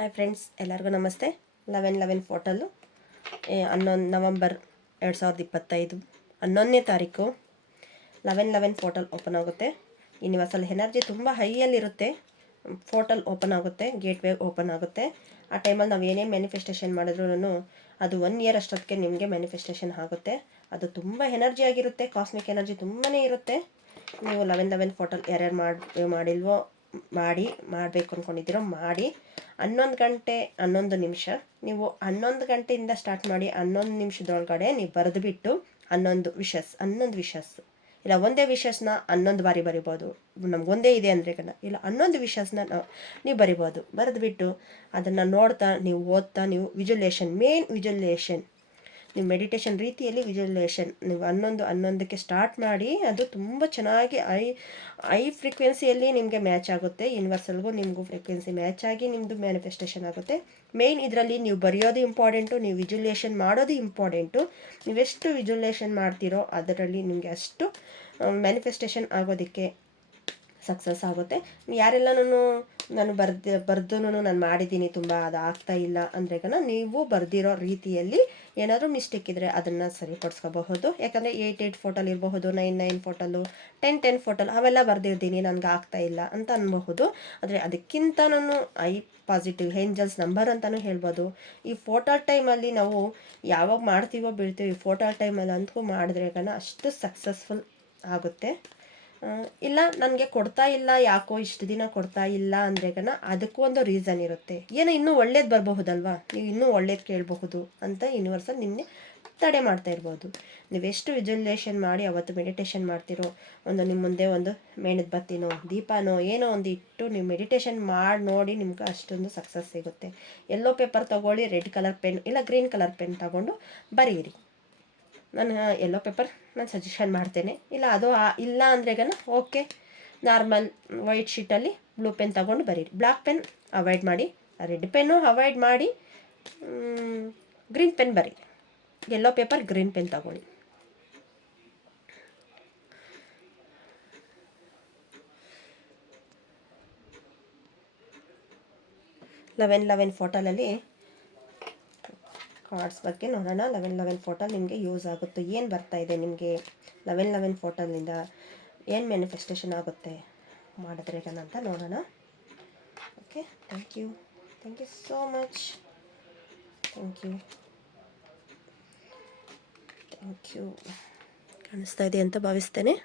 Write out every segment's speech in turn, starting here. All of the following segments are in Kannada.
ಹಾಯ್ ಫ್ರೆಂಡ್ಸ್, ಎಲ್ಲರಿಗೂ ನಮಸ್ತೆ. 11/11 ಪೋರ್ಟಲ್ಲು 11 ನವಂಬರ್ 2025 11ನೇ ತಾರೀಕು 11/11 ಪೋರ್ಟಲ್ ಓಪನ್ ಆಗುತ್ತೆ. ಯೂನಿವರ್ಸಲ್ ಎನರ್ಜಿ ತುಂಬ ಹೈಯಲ್ಲಿರುತ್ತೆ. ಪೋರ್ಟಲ್ ಓಪನ್ ಆಗುತ್ತೆ, ಗೇಟ್ ವೇ ಓಪನ್ ಆಗುತ್ತೆ. ಆ ಟೈಮಲ್ಲಿ ನಾವು ಏನೇ ಮ್ಯಾನಿಫೆಸ್ಟೇಷನ್ ಮಾಡಿದ್ರೂ ಅದು 1 ಇಯರ್ ಅಷ್ಟೊತ್ತಿಗೆ ನಿಮಗೆ ಮ್ಯಾನಿಫೆಸ್ಟೇಷನ್ ಆಗುತ್ತೆ. ಅದು ತುಂಬ ಎನರ್ಜಿ ಆಗಿರುತ್ತೆ, ಕಾಸ್ಮಿಕ್ ಎನರ್ಜಿ ತುಂಬಾ ಇರುತ್ತೆ. ನೀವು 11/11 ಪೋರ್ಟಲ್ ಯಾರ್ಯಾರು ಮಾಡಿಲ್ವೋ ಮಾಡಬೇಕು ಅಂದ್ಕೊಂಡಿದ್ದೀರೋ ಮಾಡಿ. 11 ಗಂಟೆ 11 ನಿಮಿಷ, ನೀವು 11 ಗಂಟೆಯಿಂದ ಸ್ಟಾರ್ಟ್ ಮಾಡಿ 11 ನಿಮಿಷದೊಳಗಡೆ ನೀವು ಬರೆದುಬಿಟ್ಟು 11 ವಿಷಸ್ ಇಲ್ಲ ಒಂದೇ ವಿಷಸ್ನ 11 ಬಾರಿ ಬರಿಬೋದು. ನಮಗೊಂದೇ ಇದೆ ಅಂದರೆ ಇಲ್ಲ 11 ವಿಷಸ್ನ ನೀವು ಬರಿಬೋದು. ಬರೆದುಬಿಟ್ಟು ಅದನ್ನು ನೋಡ್ತಾ ನೀವು ಓದ್ತಾ ನೀವು ಮೇನ್ ವಿಜುವಲೇಷನ್ ನೀವು ಮೆಡಿಟೇಷನ್ ರೀತಿಯಲ್ಲಿ ವಿಜುವಲೇಷನ್ ನೀವು 11ಕ್ಕೆ ಸ್ಟಾರ್ಟ್ ಮಾಡಿ. ಅದು ತುಂಬ ಚೆನ್ನಾಗಿ ಐ ಫ್ರೀಕ್ವೆನ್ಸಿಯಲ್ಲಿ ನಿಮಗೆ ಮ್ಯಾಚ್ ಆಗುತ್ತೆ. ಯೂನಿವರ್ಸಲ್ಗೂ ನಿಮಗೂ ಫ್ರೀಕ್ವೆನ್ಸಿ ಮ್ಯಾಚ್ ಆಗಿ ನಿಮ್ಮದು ಮ್ಯಾನಿಫೆಸ್ಟೇಷನ್ ಆಗುತ್ತೆ. ಮೇಯ್ನ್ ಇದರಲ್ಲಿ ನೀವು ಬರೆಯೋದು ಇಂಪಾರ್ಟೆಂಟು, ನೀವು ವಿಜುವಲೇಷನ್ ಮಾಡೋದು ಇಂಪಾರ್ಟೆಂಟು. ನೀವೆಷ್ಟು ವಿಜುವಲೇಷನ್ ಮಾಡ್ತೀರೋ ಅದರಲ್ಲಿ ನಿಮಗೆ ಅಷ್ಟು ಮ್ಯಾನಿಫೆಸ್ಟೇಷನ್ ಆಗೋದಕ್ಕೆ ಸಕ್ಸಸ್ ಆಗುತ್ತೆ. ಯಾರೆಲ್ಲನೂ ನಾನು ಬರ್ದು ನಾನು ಮಾಡಿದ್ದೀನಿ ತುಂಬ ಅದು ಆಗ್ತಾ ಇಲ್ಲ ಅಂದರೆ ನೀವು ಬರೆದಿರೋ ರೀತಿಯಲ್ಲಿ ಏನಾದರೂ ಮಿಸ್ಟೇಕ್ ಇದ್ದರೆ ಅದನ್ನು ಸರಿಪಡಿಸ್ಕೋಬಹುದು. ಯಾಕಂದರೆ 8 ಫೋಟಲ್ ಇರಬಹುದು, 9 ಫೋಟಲು, 10 ಫೋಟಲ್ ಅವೆಲ್ಲ ಬರೆದಿರ್ತೀನಿ ನನಗೆ ಆಗ್ತಾ ಇಲ್ಲ ಅಂತ ಅನ್ಬಹುದು. ಆದರೆ ಅದಕ್ಕಿಂತ ನಾನು ಪಾಸಿಟಿವ್ ಏಂಜಲ್ಸ್ ನಂಬರ್ ಅಂತಲೂ ಹೇಳ್ಬೋದು. ಈ ಫೋಟಲ್ ಟೈಮಲ್ಲಿ ನಾವು ಯಾವಾಗ ಮಾಡ್ತೀವೋ ಬೀಳ್ತೀವೋ, ಈ ಫೋಟಲ್ ಟೈಮಲ್ಲಿ ಅಂತೂ ಮಾಡಿದ್ರೆ ಅಷ್ಟು ಸಕ್ಸಸ್ಫುಲ್ ಆಗುತ್ತೆ. ಇಲ್ಲ ನನಗೆ ಕೊಡ್ತಾ ಇಲ್ಲ, ಯಾಕೋ ಇಷ್ಟು ದಿನ ಕೊಡ್ತಾ ಇಲ್ಲ ಅಂದರೆ ಅದಕ್ಕೂ ಒಂದು ರೀಸನ್ ಇರುತ್ತೆ. ಏನೋ ಇನ್ನೂ ಒಳ್ಳೇದು ಬರಬಹುದಲ್ವಾ, ನೀವು ಇನ್ನೂ ಒಳ್ಳೇದು ಕೇಳಬಹುದು ಅಂತ ಯೂನಿವರ್ಸಲ್ ನಿಮಗೆ ತಡೆ ಮಾಡ್ತಾ ಇರ್ಬೋದು. ನೀವೆಷ್ಟು ವಿಜುವಲೇಷನ್ ಮಾಡಿ ಅವತ್ತು ಮೆಡಿಟೇಷನ್ ಮಾಡ್ತಿರೋ, ನಿಮ್ಮ ಮುಂದೆ ಒಂದು ಮೇಣದ ಬತ್ತಿನೋ ದೀಪನೋ ಏನೋ ಒಂದು ಇಟ್ಟು ನೀವು ಮೆಡಿಟೇಷನ್ ಮಾಡಿ ನೋಡಿ, ನಿಮ್ಗೆ ಅಷ್ಟೊಂದು ಸಕ್ಸಸ್ ಸಿಗುತ್ತೆ. ಯೆಲ್ಲೋ ಪೇಪರ್ ತೊಗೊಳ್ಳಿ, ರೆಡ್ ಕಲರ್ ಪೆನ್ ಇಲ್ಲ ಗ್ರೀನ್ ಕಲರ್ ಪೆನ್ ತೊಗೊಂಡು ಬರೀರಿ. ನಾನು ಯೆಲ್ಲೋ ಪೇಪರ್ ನಾನು ಸಜೆಷನ್ ಮಾಡ್ತೇನೆ. ಇಲ್ಲ ಅದು ಇಲ್ಲ ಅಂದರೆ ಓಕೆ, ನಾರ್ಮಲ್ ವೈಟ್ ಶೀಟಲ್ಲಿ ಬ್ಲೂ ಪೆನ್ ತೊಗೊಂಡು ಬರೀರಿ. ಬ್ಲ್ಯಾಕ್ ಪೆನ್ ಅವಾಯ್ಡ್ ಮಾಡಿ, ರೆಡ್ ಪೆನ್ನು ಅವಾಯ್ಡ್ ಮಾಡಿ, ಗ್ರೀನ್ ಪೆನ್ ಬರೀ. ಯೆಲ್ಲೋ ಪೇಪರ್ ಗ್ರೀನ್ ಪೆನ್ ತಗೊಳ್ಳಿ. ಲೆವೆನ್ ಫೋಟೋಲಲ್ಲಿ ಕಾರ್ಡ್ಸ್ ಬಗ್ಗೆ ನೋಡೋಣ. 11 ಫೋಟಲ್ ನಿಮಗೆ ಯೂಸ್ ಆಗುತ್ತೆ. ಏನು ಬರ್ತಾ ಇದೆ ನಿಮಗೆ 11 ಫೋಟೋಲಿಂದ ಏನು ಮ್ಯಾನಿಫೆಸ್ಟೇಷನ್ ಆಗುತ್ತೆ ಮಾಡಿದ್ರೆ ಅಂತ ನೋಡೋಣ. Okay, thank you so much. Thank you ಕಾಣಿಸ್ತಾ ಇದೆ ಅಂತ ಭಾವಿಸ್ತೇನೆ.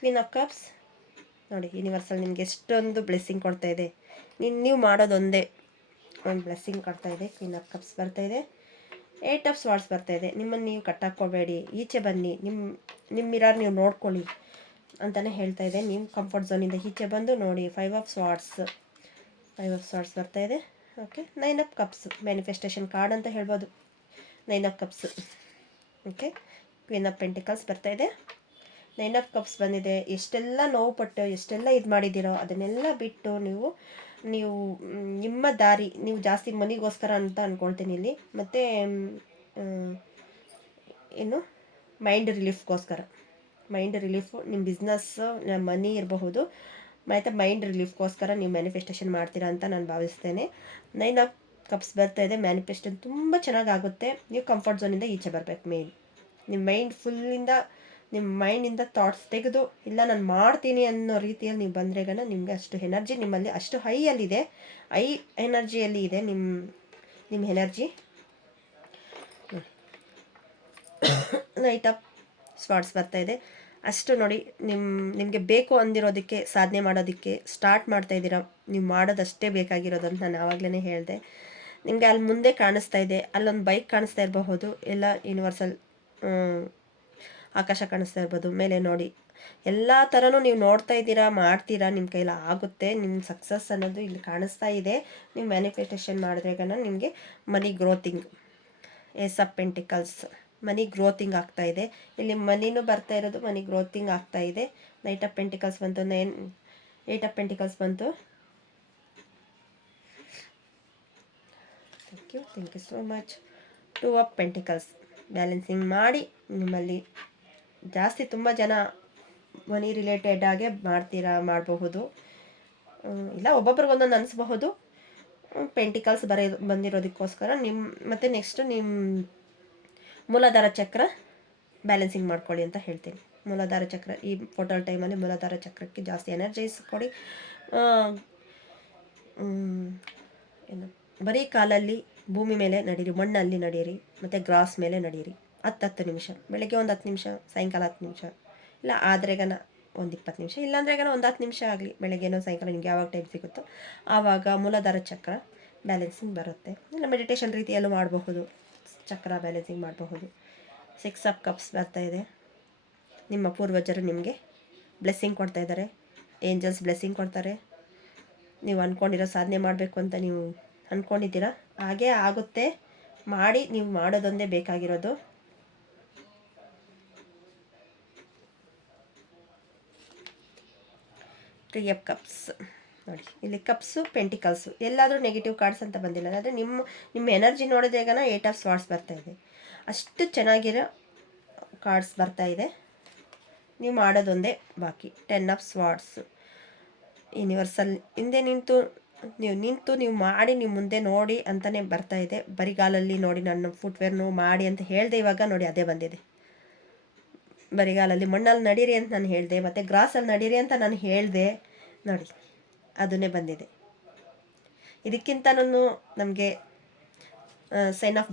ಕ್ವೀನ್ ಆಫ್ ಕಪ್ಸ್ ನೋಡಿ, ಯೂನಿವರ್ಸಲ್ ನಿಮಗೆ ಎಷ್ಟೊಂದು ಬ್ಲೆಸ್ಸಿಂಗ್ ಕೊಡ್ತಾ ಇದೆ. ನೀವು ಮಾಡೋದೊಂದೇ ಒಂದು ಬ್ಲೆಸ್ಸಿಂಗ್ ಕೊಡ್ತಾ ಇದೆ. ಕ್ವೀನ್ ಆಫ್ ಕಪ್ಸ್ ಬರ್ತಾ ಇದೆ. 8 ಆಫ್ ಸ್ವಾರ್ಡ್ಸ್ ಬರ್ತಾ ಇದೆ. ನಿಮ್ಮನ್ನು ನೀವು ಕಟ್ಟಾಕ್ಕೋಬೇಡಿ, ಈಚೆ ಬನ್ನಿ, ನಿಮ್ಮ ಮಿರರ್ ನೀವು ನೋಡ್ಕೊಳ್ಳಿ ಅಂತಲೇ ಹೇಳ್ತಾ ಇದೆ. ನೀವು ಕಂಫರ್ಟ್ ಝೋನಿಂದ ಈಚೆ ಬಂದು ನೋಡಿ. 5 ಆಫ್ ಸ್ವಾರ್ಡ್ಸ್ ಬರ್ತಾ ಇದೆ. Okay, 9 of cups manifestation card ಅಂತ ಹೇಳ್ಬೋದು. 9 of cups. Okay, queen of pentacles ಬರ್ತಾ ಇದೆ. 9 ಆಫ್ ಕಪ್ಸ್ ಬಂದಿದೆ. ಎಷ್ಟೆಲ್ಲ ನೋವು ಪಟ್ಟು ಎಷ್ಟೆಲ್ಲ ಇದು ಮಾಡಿದ್ದೀರೋ ಅದನ್ನೆಲ್ಲ ಬಿಟ್ಟು ನೀವು ನಿಮ್ಮ ದಾರಿ, ನೀವು ಜಾಸ್ತಿ ಮನಿಗೋಸ್ಕರ ಅಂತ ಅಂದ್ಕೊಳ್ತೀನಿ ಇಲ್ಲಿ. ಮತ್ತು ಏನು ಮೈಂಡ್ ರಿಲೀಫ್ಗೋಸ್ಕರ, ನಿಮ್ಮ ಬಿಸ್ನೆಸ್ಸು ಮನಿ ಇರಬಹುದು, ಮತ್ತು ಮೈಂಡ್ ರಿಲೀಫ್ಗೋಸ್ಕರ ನೀವು ಮ್ಯಾನಿಫೆಸ್ಟೇಷನ್ ಮಾಡ್ತೀರಾ ಅಂತ ನಾನು ಭಾವಿಸ್ತೇನೆ. 9 ಆಫ್ ಕಪ್ಸ್ ಬರ್ತಾ ಇದೆ. ಮ್ಯಾನಿಫೆಸ್ಟೇಷನ್ ತುಂಬ ಚೆನ್ನಾಗಾಗುತ್ತೆ. ನೀವು ಕಂಫರ್ಟ್ ಝೋನಿಂದ ಈಚೆ ಬರಬೇಕು. ನಿಮ್ಮ ಮೈಂಡಿಂದ ಥಾಟ್ಸ್ ತೆಗೆದು ಇಲ್ಲ ನಾನು ಮಾಡ್ತೀನಿ ಅನ್ನೋ ರೀತಿಯಲ್ಲಿ ನೀವು ಬಂದರೆ ನಿಮಗೆ ಅಷ್ಟು ಎನರ್ಜಿ ನಿಮ್ಮಲ್ಲಿ ಅಷ್ಟು ಹೈಯಲ್ಲಿದೆ. ಎನರ್ಜಿಯಲ್ಲಿ ಇದೆ ನಿಮ್ಮ ಎನರ್ಜಿ. ನೈಟ್ ಆಫ್ ಸ್ವಾರ್ಡ್ಸ್ ಬರ್ತಾ ಇದೆ. ಅಷ್ಟು ನೋಡಿ, ನಿಮಗೆ ಬೇಕು ಅಂದಿರೋದಕ್ಕೆ, ಸಾಧನೆ ಮಾಡೋದಕ್ಕೆ ಸ್ಟಾರ್ಟ್ ಮಾಡ್ತಾ ಇದ್ದೀರಾ. ನೀವು ಮಾಡೋದಷ್ಟೇ ಬೇಕಾಗಿರೋದು ಅಂತ ನಾನು ಆವಾಗಲೇ ಹೇಳಿದೆ. ನಿಮಗೆ ಅಲ್ಲಿ ಮುಂದೆ ಕಾಣಿಸ್ತಾ ಇದೆ, ಅಲ್ಲೊಂದು ಬೈಕ್ ಕಾಣಿಸ್ತಾ ಇರಬಹುದು, ಎಲ್ಲ ಯೂನಿವರ್ಸಲ್ ಆಕಾಶ ಕಾಣಿಸ್ತಾ ಇರ್ಬೋದು. ಮೇಲೆ ನೋಡಿ, ಎಲ್ಲ ಥರನೂ ನೀವು ನೋಡ್ತಾ ಇದ್ದೀರಾ, ಮಾಡ್ತೀರಾ, ನಿಮ್ಮ ಕೈಲಿ ಆಗುತ್ತೆ. ನಿಮ್ಮ ಸಕ್ಸಸ್ ಅನ್ನೋದು ಇಲ್ಲಿ ಕಾಣಿಸ್ತಾ ಇದೆ. ನೀವು ಮ್ಯಾನಿಫೆಸ್ಟೇಷನ್ ಮಾಡಿದ್ರೆ ನಿಮಗೆ ಮನಿ ಗ್ರೋತಿಂಗ್. ಏಸ್ ಆಫ್ ಪೆಂಟಿಕಲ್ಸ್, ಮನಿ ಗ್ರೋತಿಂಗ್ ಆಗ್ತಾ ಇದೆ. ಇಲ್ಲಿ ಮನಿನೂ ಬರ್ತಾ ಇರೋದು, ಮನಿ ಗ್ರೋತಿಂಗ್ ಆಗ್ತಾ ಇದೆ. ನೈಟ್ ಆಫ್ ಪೆಂಟಿಕಲ್ಸ್ ಬಂತು, 8 ಆಫ್ ಪೆಂಟಿಕಲ್ಸ್ ಬಂತು. Thank you so much. 2 of pentacles balancing ಮಾಡಿ ನಿಮ್ಮಲ್ಲಿ ಜಾಸ್ತಿ ತುಂಬ ಜನ ಮನಿ ರಿಲೇಟೆಡ್ ಆಗೇ ಮಾಡಬಹುದು. ಇಲ್ಲ ಒಬ್ಬೊಬ್ರಿಗೆ ಒಂದೊಂದು ಅನಿಸ್ಬಹುದು. ಪೆಂಟಿಕಲ್ಸ್ ಬಂದಿರೋದಕ್ಕೋಸ್ಕರ ಮತ್ತು ನೆಕ್ಸ್ಟು ನಿಮ್ಮ ಮೂಲಾಧಾರ ಚಕ್ರ ಬ್ಯಾಲೆನ್ಸಿಂಗ್ ಮಾಡ್ಕೊಳ್ಳಿ ಅಂತ ಹೇಳ್ತೀನಿ. ಮೂಲಾಧಾರ ಚಕ್ರ ಈ ಫೋಟೋ ಟೈಮಲ್ಲಿ ಮೂಲಾಧಾರ ಚಕ್ರಕ್ಕೆ ಜಾಸ್ತಿ ಎನರ್ಜೈಸ್ ಕೊಡಿ. ಏನು ಬರೀ ಕಾಲಲ್ಲಿ ಭೂಮಿ ಮೇಲೆ ನಡೀರಿ, ಮಣ್ಣಲ್ಲಿ ನಡೀರಿ, ಮತ್ತು ಗ್ರಾಸ್ ಮೇಲೆ ನಡೀರಿ. 10 ನಿಮಿಷ, ಬೆಳಗ್ಗೆ ಒಂದು 10 ನಿಮಿಷ, ಸಾಯಂಕಾಲ 10 ನಿಮಿಷ, ಇಲ್ಲ ಆದ್ರೆಗನ ಒಂದು 20 ನಿಮಿಷ, ಇಲ್ಲಾಂದ್ರೆಗನ ಒಂದು 10 ನಿಮಿಷ ಆಗಲಿ. ಬೆಳಗ್ಗೆನೋ ಸಾಯಂಕಾಲ ನಿಮ್ಗೆ ಯಾವಾಗ ಟೈಮ್ ಸಿಗುತ್ತೋ ಆವಾಗ ಮೂಲಾಧಾರ ಚಕ್ರ ಬ್ಯಾಲೆನ್ಸಿಂಗ್ ಬರುತ್ತೆ. ಇಲ್ಲ ಮೆಡಿಟೇಷನ್ ರೀತಿಯಲ್ಲೂ ಮಾಡಬಹುದು, ಚಕ್ರ ಬ್ಯಾಲೆನ್ಸಿಂಗ್ ಮಾಡಬಹುದು. 6 ಆಫ್ ಕಪ್ಸ್ ಬರ್ತಾಯಿದೆ. ನಿಮ್ಮ ಪೂರ್ವಜರು ನಿಮಗೆ ಬ್ಲೆಸ್ಸಿಂಗ್ ಕೊಡ್ತಾ ಇದ್ದಾರೆ, ಏಂಜಲ್ಸ್ ಬ್ಲೆಸ್ಸಿಂಗ್ ಕೊಡ್ತಾರೆ. ನೀವು ಅಂದ್ಕೊಂಡಿರೋ ಸಾಧನೆ ಮಾಡಬೇಕು ಅಂತ ನೀವು ಅಂದ್ಕೊಂಡಿದ್ದೀರಾ, ಹಾಗೇ ಆಗುತ್ತೆ. ಮಾಡಿ, ನೀವು ಮಾಡೋದೊಂದೇ ಬೇಕಾಗಿರೋದು. ತ್ರೀ ಆಫ್ ಕಪ್ಸ್ ನೋಡಿ, ಇಲ್ಲಿ ಕಪ್ಸು ಪೆಂಟಿಕಲ್ಸು ಎಲ್ಲಾದರೂ ನೆಗೆಟಿವ್ ಕಾರ್ಡ್ಸ್ ಅಂತ ಬಂದಿಲ್ಲ. ಆದರೆ ನಿಮ್ಮ ಎನರ್ಜಿ ನೋಡಿದಾಗನ 8 ಆಫ್ ಸ್ವಾರ್ಡ್ಸ್ ಬರ್ತಾಯಿದೆ. ಅಷ್ಟು ಚೆನ್ನಾಗಿರೋ ಕಾರ್ಡ್ಸ್ ಬರ್ತಾಯಿದೆ. ನೀವು ಮಾಡೋದೊಂದೇ ಬಾಕಿ. 10 ಆಫ್ ಸ್ವಾರ್ಡ್ಸ್ ಯೂನಿವರ್ಸಲ್ ಹಿಂದೆ ನಿಂತು ನೀವು ಮಾಡಿ, ನೀವು ಮುಂದೆ ನೋಡಿ ಅಂತಲೇ ಬರ್ತಾಯಿದೆ. ಬರಿಗಾಲಲ್ಲಿ ನೋಡಿ, ನನ್ನ ಫುಟ್ವೇರ್ನು ಮಾಡಿ ಅಂತ ಹೇಳಿದೆ, ಇವಾಗ ನೋಡಿ ಅದೇ ಬಂದಿದೆ. ಬರಿಗಾಲಲ್ಲಿ ಮಣ್ಣಲ್ಲಿ ನಡೀರಿ ಅಂತ ನಾನು ಹೇಳಿದೆ, ಮತ್ತು ಗ್ರಾಸಲ್ಲಿ ನಡೀರಿ ಅಂತ ನಾನು ಹೇಳಿದೆ, ನೋಡಿ ಅದನ್ನೇ ಬಂದಿದೆ. ಇದಕ್ಕಿಂತನೂ ನಮಗೆ ಸೈನ್ ಆಫ್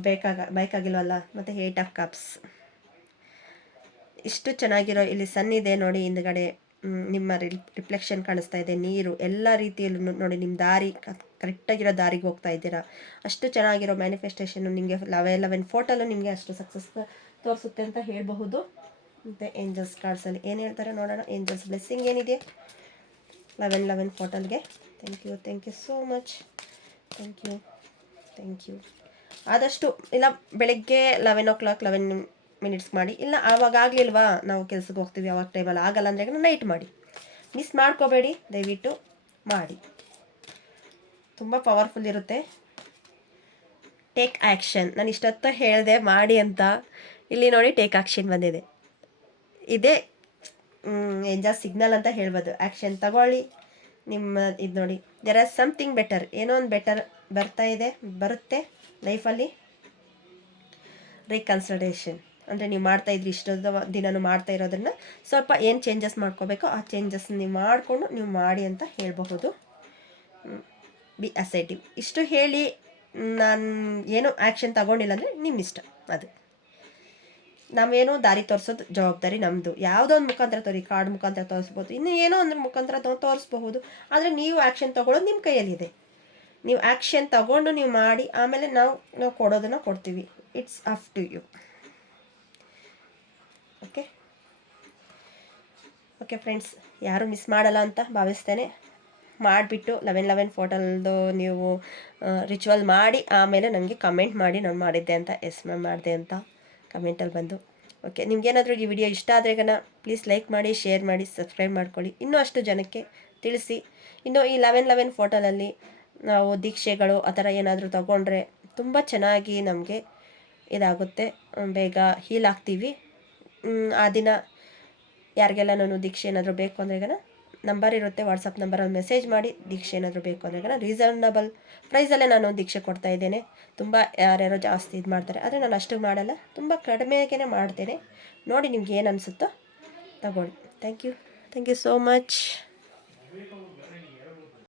ಬೇಕಾಗಿಲ್ವಲ್ಲ. ಮತ್ತು 8 ಆಫ್ ಕಪ್ಸ್ ಇಷ್ಟು ಚೆನ್ನಾಗಿರೋ ಇಲ್ಲಿ ಸನ್ ಇದೆ ನೋಡಿ, ಹಿಂದ್ಗಡೆ ನಿಮ್ಮ ರಿಫ್ಲೆಕ್ಷನ್ ಕಾಣಿಸ್ತಾ ಇದೆ, ನೀರು ಎಲ್ಲ ರೀತಿಯಲ್ಲೂ ನೋಡಿ. ನಿಮ್ಮ ದಾರಿ ಕರೆಕ್ಟಾಗಿರೋ ದಾರಿಗೆ ಹೋಗ್ತಾ ಇದ್ದೀರಾ. ಅಷ್ಟು ಚೆನ್ನಾಗಿರೋ ಮ್ಯಾನಿಫೆಸ್ಟೇಷನ್ನು ನಿಮಗೆ 11 ಫೋಟೋಲು ನಿಮಗೆ ಅಷ್ಟು ಸಕ್ಸಸ್ ತೋರಿಸುತ್ತೆ ಅಂತ ಹೇಳಬಹುದು. ಮತ್ತು ಏಂಜಲ್ಸ್ ಕಾರ್ಡ್ಸಲ್ಲಿ ಏನು ಹೇಳ್ತಾರೆ ನೋಡೋಣ. ಏಂಜಲ್ಸ್ ಬ್ಲೆಸ್ಸಿಂಗ್ ಏನಿದೆ 11 ಫೋಟೋಲ್ಗೆ. Thank you so much. Thank you. ಆದಷ್ಟು ಇಲ್ಲ ಬೆಳಗ್ಗೆ 11 ಮಿನಿಟ್ಸ್ ಮಾಡಿ, ಇಲ್ಲ ಆವಾಗ ಆಗಲಿಲ್ವಾ, ನಾವು ಕೆಲ್ಸಕ್ಕೆ ಹೋಗ್ತೀವಿ ಆವಾಗ ಟೈಮಲ್ಲಿ ಆಗಲ್ಲ ಅಂದರೆ ನೈಟ್ ಮಾಡಿ. ಮಿಸ್ ಮಾಡ್ಕೋಬೇಡಿ, ದಯವಿಟ್ಟು ಮಾಡಿ. ತುಂಬ ಪವರ್ಫುಲ್ ಇರುತ್ತೆ. Take action. ನಾನು ಇಷ್ಟೊತ್ತು ಹೇಳಿದೆ ಮಾಡಿ ಅಂತ, ಇಲ್ಲಿ ನೋಡಿ ಟೇಕ್ ಆ್ಯಕ್ಷನ್ ಬಂದಿದೆ. ಇದೇ ಏಂಜಲ್ ಸಿಗ್ನಲ್ ಅಂತ ಹೇಳ್ಬೋದು. ಆ್ಯಕ್ಷನ್ ತಗೊಳ್ಳಿ. ನಿಮ್ಮ ಇದು ನೋಡಿ, ದೇರ್ ಆರ್ ಸಮಥಿಂಗ್ ಬೆಟರ್, ಏನೋ ಒಂದು ಬೆಟರ್ ಬರುತ್ತೆ ಲೈಫಲ್ಲಿ. ರೀಕನ್ಸಿಡರೇಷನ್ ಅಂದರೆ ನೀವು ಮಾಡ್ತಾಯಿದ್ರಿ ಇಷ್ಟೊಂದು ದಿನನೂ ಮಾಡ್ತಾ ಇರೋದನ್ನು ಸ್ವಲ್ಪ ಏನು ಚೇಂಜಸ್ ಮಾಡ್ಕೋಬೇಕೋ ಆ ಚೇಂಜಸ್ ನೀವು ಮಾಡಿಕೊಂಡು ನೀವು ಮಾಡಿ ಅಂತ ಹೇಳಬಹುದು. ಬಿ ಅಸೈಟಿವ್ ಇಷ್ಟು ಹೇಳಿ ನಾನು ಏನು ಆ್ಯಕ್ಷನ್ ತಗೊಂಡಿಲ್ಲ ಅಂದರೆ ನಿಮ್ಮ ಇಷ್ಟ. ಅದು ನಾವೇನೋ ದಾರಿ ತೋರಿಸೋದು ಜವಾಬ್ದಾರಿ ನಮ್ಮದು. ಯಾವುದೋ ಒಂದು ಮುಖಾಂತರ ಕಾರ್ಡ್ ಮುಖಾಂತರ ತೋರಿಸ್ಬೋದು, ಇನ್ನು ಏನೋ ಒಂದು ಮುಖಾಂತರ ತೋರಿಸ್ಬಹುದು. ಆದರೆ ನೀವು ಆ್ಯಕ್ಷನ್ ತೊಗೊಳ್ಳೋದು ನಿಮ್ಮ ಕೈಯಲ್ಲಿದೆ. ನೀವು ಆ್ಯಕ್ಷನ್ ತಗೊಂಡು ನೀವು ಮಾಡಿ, ಆಮೇಲೆ ನಾವು ಕೊಡೋದನ್ನು ಕೊಡ್ತೀವಿ. It's up to you. Okay friends, ಯಾರೂ ಮಿಸ್ ಮಾಡಲ್ಲ ಅಂತ ಭಾವಿಸ್ತೇನೆ. ಮಾಡಿಬಿಟ್ಟು 11 ಫೋಟೋಲ್ದು ನೀವು ರಿಚುವಲ್ ಮಾಡಿ ಆಮೇಲೆ ನನಗೆ ಕಮೆಂಟ್ ಮಾಡಿ, ನಾನು ಮಾಡಿದ್ದೆ ಅಂತ, ಎಸ್ ಮ್ಯಾಮ್ ಮಾಡಿದೆ ಅಂತ ಕಮೆಂಟಲ್ಲಿ ಬಂದು. ಓಕೆ, ನಿಮ್ಗೇನಾದರೂ ಈ ವಿಡಿಯೋ ಇಷ್ಟ ಆದ್ರೆಗನ ಪ್ಲೀಸ್ ಲೈಕ್ ಮಾಡಿ, ಶೇರ್ ಮಾಡಿ, ಸಬ್ಸ್ಕ್ರೈಬ್ ಮಾಡ್ಕೊಳ್ಳಿ. ಇನ್ನೂ ಅಷ್ಟು ಜನಕ್ಕೆ ತಿಳಿಸಿ. ಇನ್ನು ಈ 11 ಫೋಟೋಲಲ್ಲಿ ನಾವು ದೀಕ್ಷೆಗಳು ಆ ಥರ ಏನಾದರೂ ತಗೊಂಡ್ರೆ ತುಂಬ ಚೆನ್ನಾಗಿ ನಮಗೆ ಇದಾಗುತ್ತೆ, ಬೇಗ ಹೀಲ್ ಆಗ್ತೀವಿ. ಆ ದಿನ ಯಾರಿಗೆಲ್ಲ ನಾನು ದೀಕ್ಷೆ ಏನಾದರೂ ಬೇಕು ಅಂದ್ರೆಗನ ನಂಬರ್ ಇರುತ್ತೆ, ವಾಟ್ಸಪ್ ನಂಬರಲ್ಲಿ ಮೆಸೇಜ್ ಮಾಡಿ. ದೀಕ್ಷೆ ಏನಾದರೂ ಬೇಕು ಅಂದ್ರೆಗನ ರೀಸನಬಲ್ ಪ್ರೈಸಲ್ಲೇ ನಾನು ದೀಕ್ಷೆ ಕೊಡ್ತಾ ಇದ್ದೇನೆ. ತುಂಬ ಯಾರ್ಯಾರೋ ಜಾಸ್ತಿ ಇದು ಮಾಡ್ತಾರೆ, ಆದರೆ ನಾನು ಅಷ್ಟು ಮಾಡಲ್ಲ, ತುಂಬ ಕಡಿಮೆಗೇ ಮಾಡ್ತೇನೆ. ನೋಡಿ ನಿಮ್ಗೆ ಏನು ಅನಿಸುತ್ತೋ ತಗೊಳ್ಳಿ. Thank you so much.